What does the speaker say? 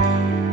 Música